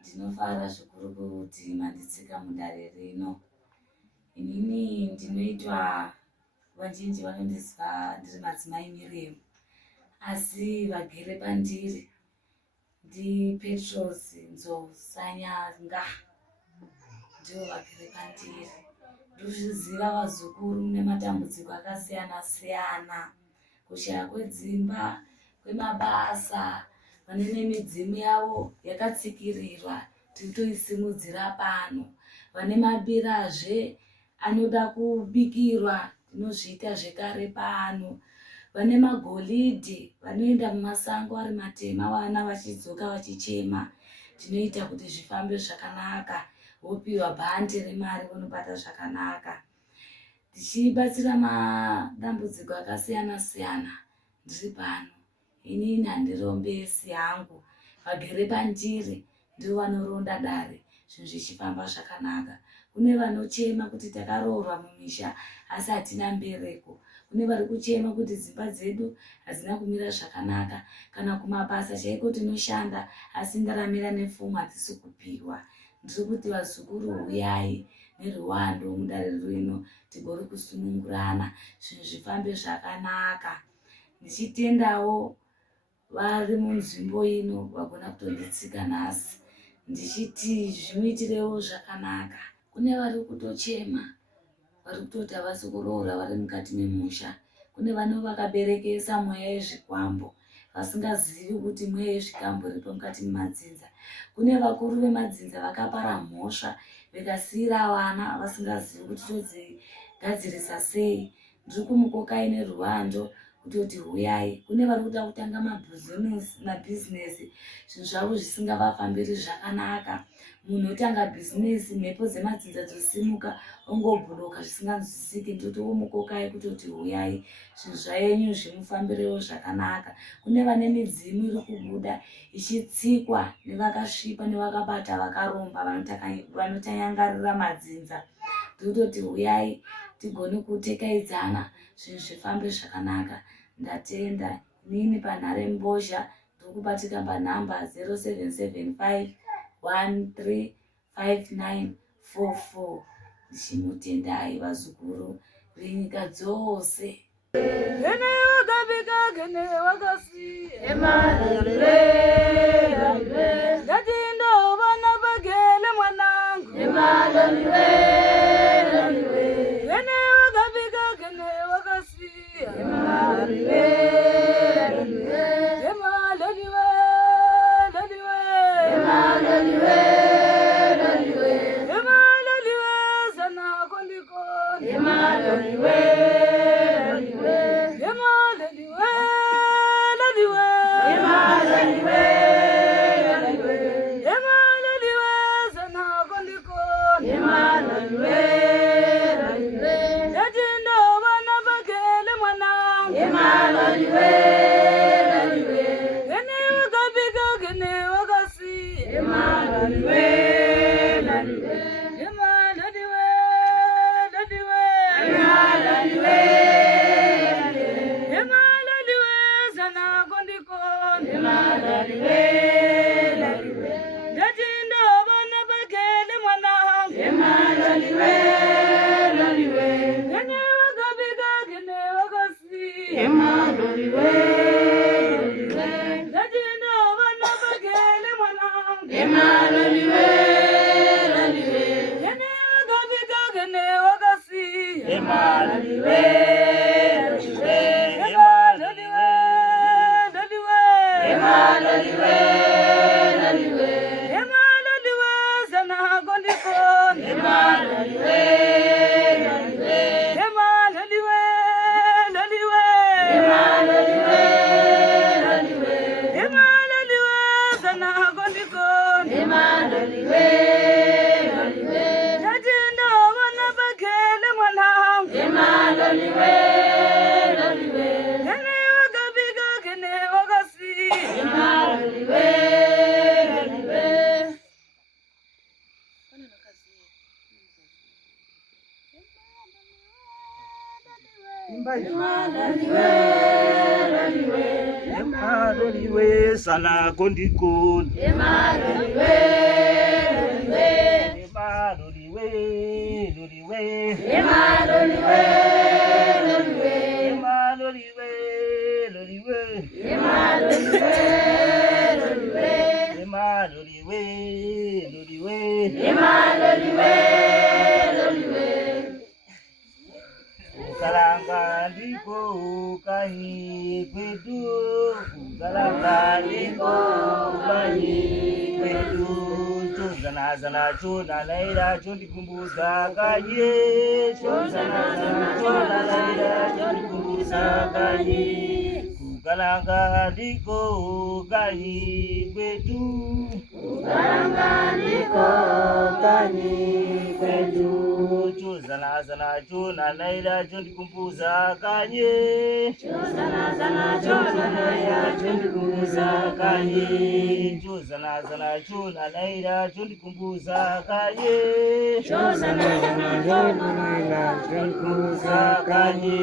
Ndinofara zvikuru kuti manditsika mudare rino. Inini ndinoitwa vazhinji vanondiziva ndiri madzimai Miriam, asi vagere pandiri ndiPetros Nzosanyanga ndivo vagere pandiri. Ndozviziva vazukuru nematambudziko akasiyana siyana, kushaya kwedzimba, kwemabasa, vane nemidzimu yavo yakatsikirirwa tinotoisimudzira pano, vane mabirazve anoda kubikirwa tinozviita zvekare pano, vane magolidhi vanoenda mumasango ari matema vana vachidzoka vachichema, tinoita kuti zvifambe zvakanaka, vopiwa bhande remari vonobata zvakanaka. Tichibatsira madambudziko akasiyana siyana ndiri pano. Inini handirombesi hangu, vagere pandiri ndivo vanoronda dare zvinhu zvichifamba zvakanaka. Kune vanochema kuti takaroorwa mumisha asi hatina mbereko, kune vari kuchema kuti dzimba dzedu hadzina kumira zvakanaka, kana kumabasa chaiko tinoshanda asi ndaramira nepfuma hatisi kupiwa. Ndiri kuti vazukuru uyai neruwando mudare rino tigori kusunungurana zvinhu zvifambe zvakanaka. Ndichitendawo vari munzvimbo ino vagona kutonditsika nhasi ndichiti zvimuitirewo zvakanaka. Kune vari kutochema vari kutoti havasi kuroora vari mukati memusha. Kune vano vakaberekesa mweya yezvikwambo vasingazivi kuti mweya yezvikwambo iripo mukati memadzinza. Kune vakuru vemadzinza vakapara mhosva vikasiyira vana vasingazivi kuti todzigadzirisa sei. Ndiri kumukokai neruwando kutoti huyai. Kune vari kuda kutanga mabhizinesi zvinhu zvavo zvisingavafambiri zvakanaka. Munhu otanga bhizinesi mhepo dzemadzinza dzosimuka ongobhuroka zvisinganzwisisiki. Ndoti womukokai kutoti huyai zvinhu zvaenyu zvimufambirewo zvakanaka. Kune vane midzimu iri kubuda ichitsikwa nevakasvipa nevakabata vakaromba vanotanyangarira madzinza. Ndototi huyai tigone kutekaidzana zvinhu zvifambe zvakanaka. Ndatenda. Nini panhare mbozha ndiri kubatika panhamba 0775 135944. Ndichimutendai vazukuru venyika dzose. Gene wakabika gene wakasi Emalaliwe, Gatindo vana bagele mwanangu emalaliwe, Gene wakabika gene wakasi emalaliwe, Emalaliwe, emalaliwe, Emalaliwe sana kondiko emalaliwe, Emalaliwe, emalaliwe, Emalaliwe sana kondiko emalaliwe, Gatindo vana bagele mwanangu emalaliwe, Gene wakabika gene wakasi emalaliwe, Emalaliwe, emalaliwe, Emalaliwe sana kondiko emalaliwe, Gatindo vana bagele mwanangu emalaliwe, Gene wakabika gene wakasi emalaliwe, Gatindo vana bagele mwanangu emalaliwe, Gene wakabika gene wakasi emalaliwe, emalaliwe, Emalaliwe sana kondiko emalaliwe, Emalaliwe, Emalaliwe sana kondiko emalaliwe, Gatindo vana bagele mwanangu emalaliwe, Gene wakabika gene wakasi emalaliwe, Emalaliwe sana kondikoni. emalaliwe, Emalaliwe, loliwe. emalaliwe, Emalaliwe, loliwe. emalaliwe, Emalaliwe, loliwe. emalaliwe, Ukalanga ndiko kanyi kwetu. Ukalanga ndiko kanyi kwetu. Chozana chona laila chondikumbuza kanye. Chozana chona laila chondikumbuza kanye. Ukalanga ndiko kanyi kwetu. ukalanga ndiko kanyi kwetu. Chozana chona laila chondikumbuza kanye. Chozana chona laila chondikumbuza kanye. Chozana chona laila chondikumbuza kanye. Chozana chona laila chondikumbuza kanye.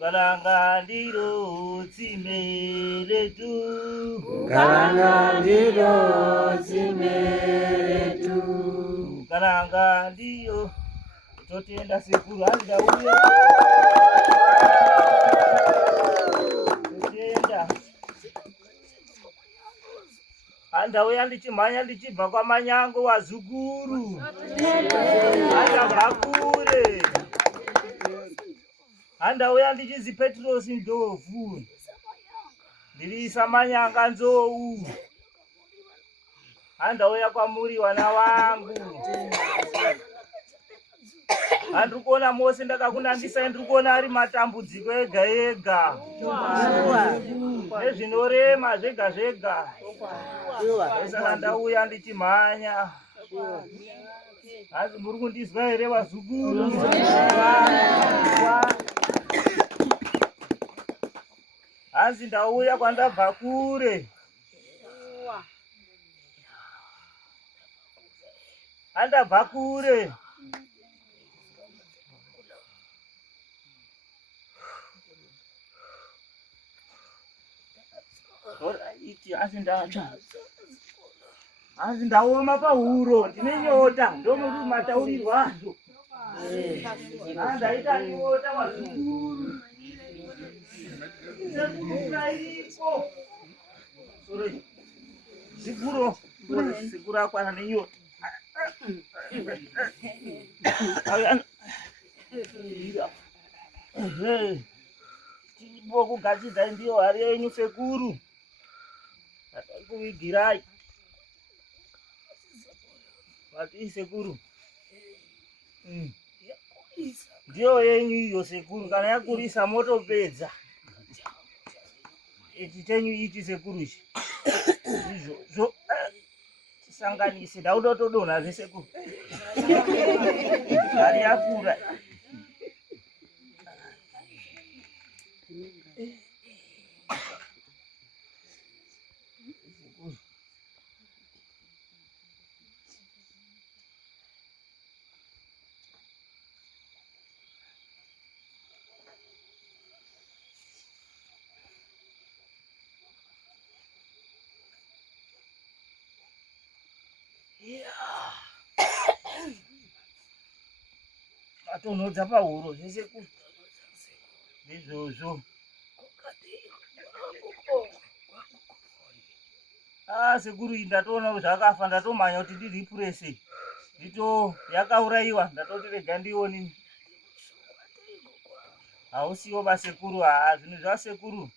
Ukalanga ndiro tsime letu. Ukalanga ndiro tsime letu. Ukalanga ndiyo totenda sekuru andauya. Totenda. Andauya ndichimhanya ndichibva kwamanyango wazukuru. Andabva kure. Andauya ndichizi Petrosi Ndovhu. Ndiriisa manyanga nzou. Andauya kwamuri wana wangu. Andikuona mose ndakakunandisa, ndikuona ari matambudziko ega ega. Nezvinorema zvega zvega. Saka ndauya ndichimhanya. Hanzi muri kundizwa here vazukuru? Hanzi ndauya kwandabva kure. Andabva kure. Hanzi ndaoma pahuro, ndine nyota, ndomuri mataurirwa azvo. Handaita nyota wazukuru. Sekuru Sikuro. Sikuro akwana nenyota. Tibo kugadzidza ndiyo hari yenyu sekuru. Kuigirai. Wati sekuru. Ndiyo yenyu iyo sekuru, kana yakurisa motopedza. Ichi chenyu ichi sekuru ichi. Izvo tisanganise, dauda todonha zvesekuru. Hari yakura. Atonodza pahuro zvesekuru. Ndizvozvo. Sekuru iyi ndatoona zvakafa, ndatomhanya kuti ndiripurese. Ndito yakaurayiwa, ndatoti rega ndioni. Hausiwo basekuru, zvinhu zvasekuru.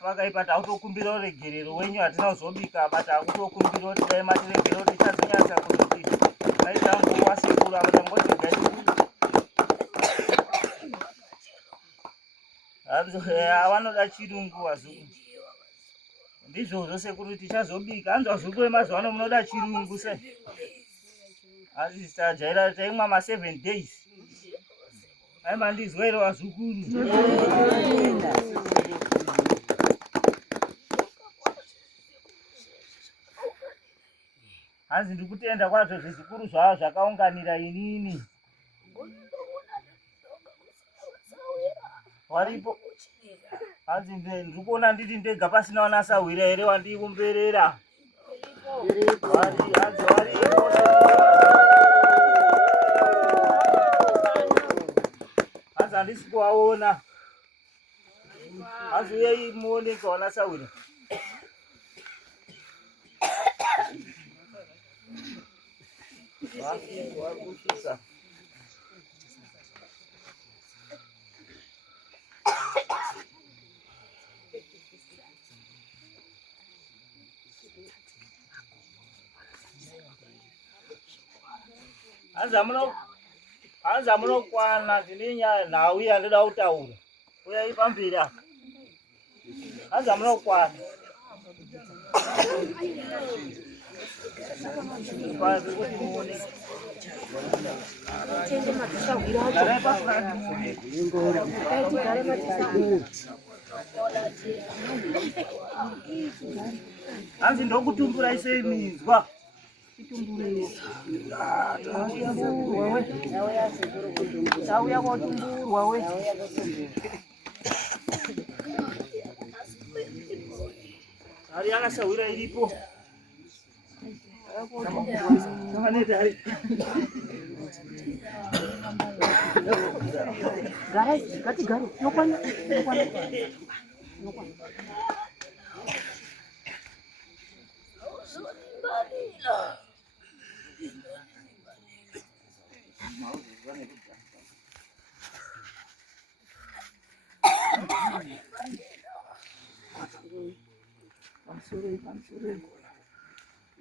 Pakaipa tautokumbira uregerero wenyu hatina kuzobika, bata akutokumbira kuti dai matiregerero tichazonyatsa kuti maita nguva sekuru apa tangoti gai. Vanoda chirungu wazukuru. Ndizvozvo sekuru tichazobika. Hanzi wazukuru vemazuva ano munoda chirungu sei? Hanzi tajaira taimwa ma7 days. Aimba ndizwa here wazukuru. Hanzi ndikutenda kwazvo zvezukuru zvavo zvakaunganira inini. Waripo. Hanzi ndikuona ndiri ndega pasina wanasawira here wandikumberera. Hanzi waripo. Hanzi handisi kuwaona. Hanzi uyai muoneke wanasawira. Wakushisa. Hanzi munokwana tine nyaya nhau yandoda kutaura. Uyai pamberi apa. Hanzi munokwana. Hanzi ndokutumburai sei minzwa. Tauya kotumburwa we. Hari akasawira iripo. Kama neta hari. Gara, kati gara. Nokwana.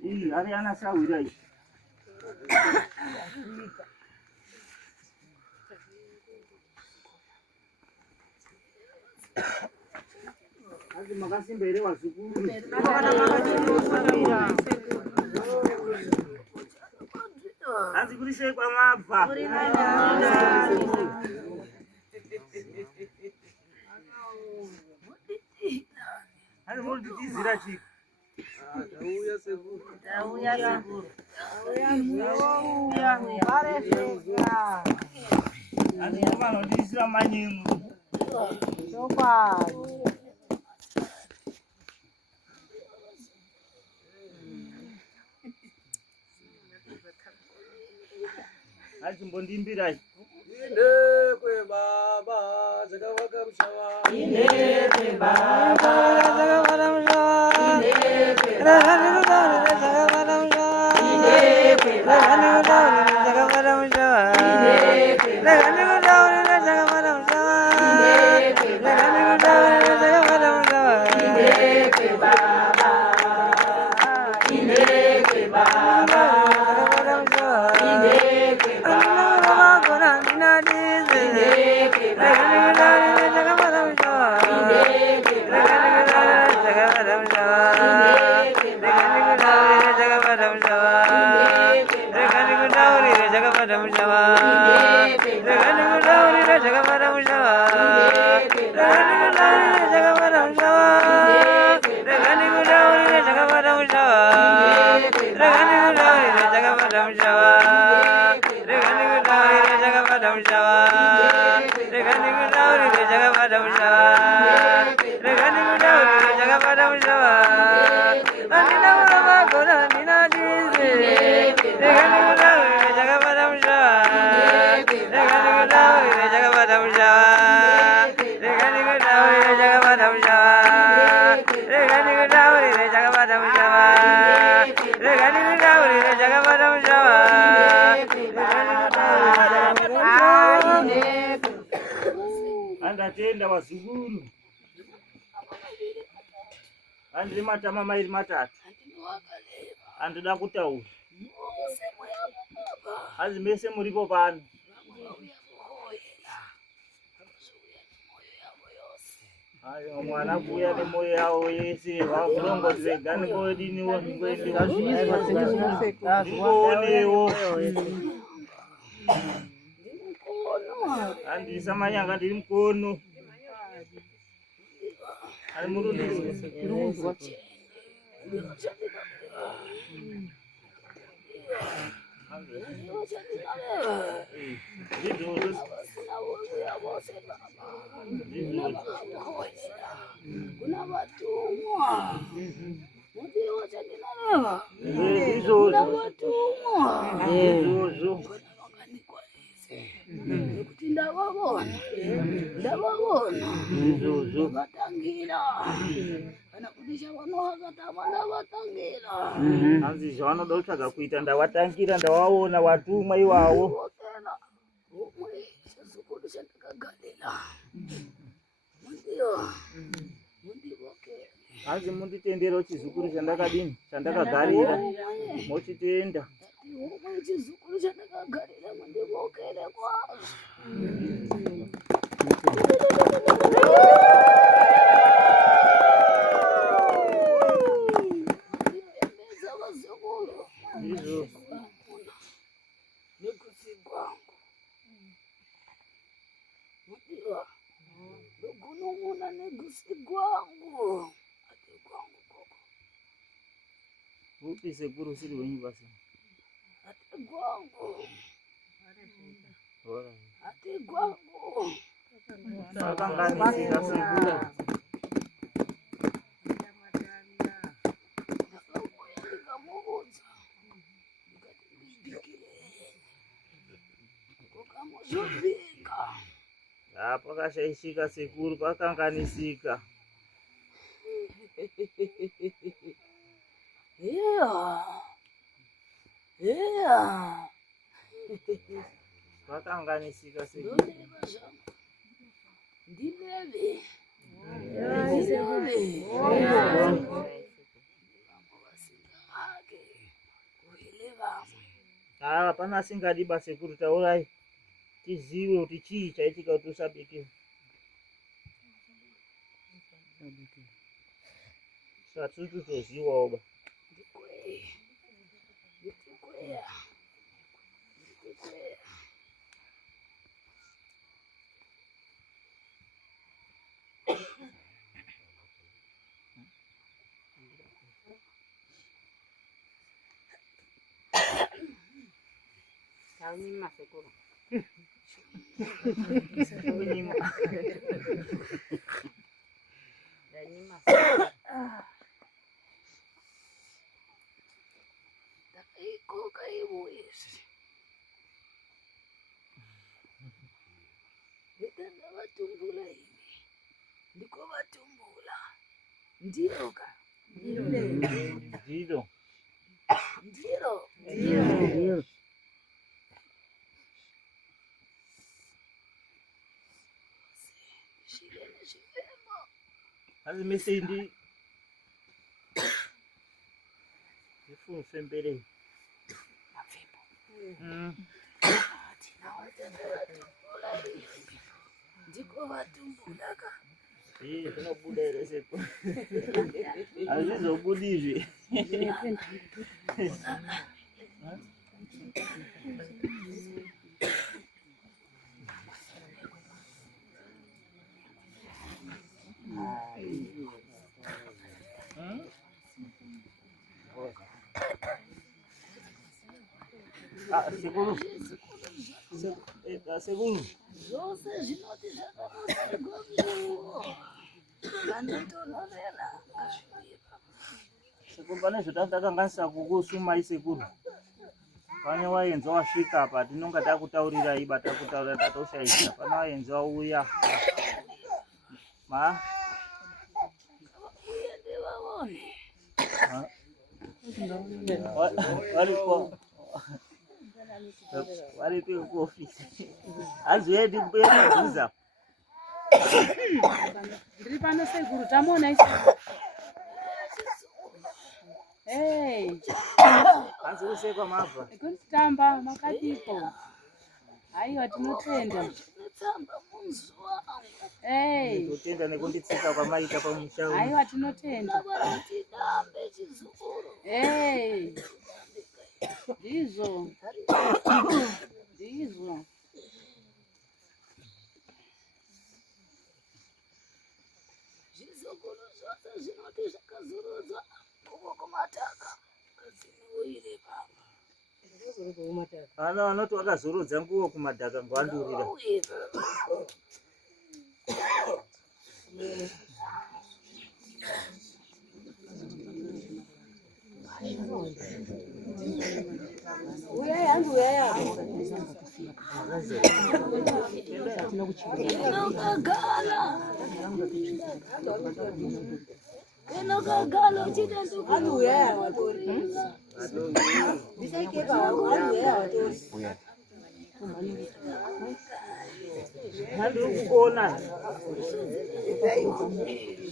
Ih, hari anasawira iripo. Hazi makasimba ere wazukuru. Hazi kurise kwa mabva. Hazi muri tizira chiko. Tauya seguru. Hazi kama ndizira manyingu. Sopa. Hazi mbondimbirai. Indekwe baba zakavaka mshava. Indekwe baba zakavaka mshava. Indekwe baba zakavaka mshava. Indekwe baba zakavaka mshava. Indekwe Andatenda wazukuru. Andiri matama mairi matatu. Andoda kutaura. Hazi mese muripo pano. Ayo mwana kuya nemoyo yawo yese vakurongoti vegani kodiniwo ndikonewo andisa manyanga ndiri mukono ari murundisi Kuna watumwa. Mundiwo chandinalewa. Kuna watumwa. Kuti ndavavona. Vatangira. Kana kuti chavanohakatama ndavatangira. Hanzi zvavanoda kutsvaga kuita ndavatangira ndavaona watumwa iwawo. Umwe chizukuru chandakagarira. Mundiwo. Hanzi munditendera chizukuru chandakadini chandakagarira mochitenda. Umwe chizukuru chandakagarira mundivokere kwazvo. upi sekuru siri wenyu basa? Ate gwangu. Bora. Ate gwangu. Pakanganisika sekuru. Ndikamuudza. Ndikati ndibikire. Kukamuzvubika. Pakashaishika sekuru, pakanganisika. Yeah. Pakanganisika sekuru. Ndineve. Hapana asingadiba sekuru, taurai tiziwe kuti chii chaitika kuti usabike. Satutu toziwa oba. Nyima sekuru. Nyima. Nyima. Iko kaibuisi. Nditanga vatumbula imi. Ndiko vatumbula. Ndiro ka. Ndiro. Ndiro. Hazi mesindi. Ifunse mbere. Ndiko vatumbula ka. Zvinobuda ere sekuru? Hazvizobudizve. Sekuru. Sekuru. Zvose zvinoti zvakamusigwa mnguwo. Vandotonorera. Sekuru, pane zvotandakanganisa kukusumai sekuru. Pane waenza wasvika apa tinonga takutaurira iba takutaurira tatoshaisa. Pane waenza uya. Ma? Uende vaone. Waripo kuofisi. Haziwendi mbuyera kuza. Ndiri pano sekuru tamona isi. Hanzi usekwa mabva. Kutamba makadiko. Aiwa tinotenda. Netsamba munzuwa. Totenda nekunditsika kwamaita pamusha uyu. Aiwa tinotenda. Vanoti dambe chizukuru. Ndizvo. Zvizukuru zvose zvinoti zvakazurudzwa uko kumataka. Kazinoire papa. Ana vanoti vakazorudza nguwo kumadhaka ngwandurira. Uyai hangu uyai. Kenokagala uchitendu hangu uyai watori. Bisaikeka hangu uyai watori. Handiri kukuona.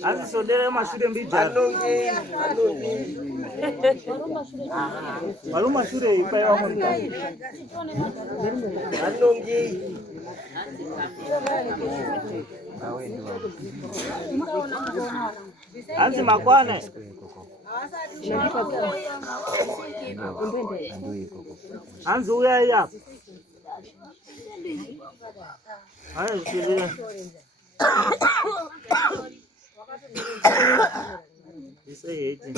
Azisondera mashure mbijana. Maruma shure ipaiwa monika. Anongi. Anzi makwana. Anzi uya iya. Haya usilia. Isa yeti.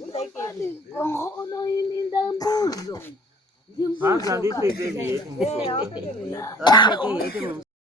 Ngono ini ndambuzo. Hanza ndipfeke heti musoro. Ndipfeke heti musoro.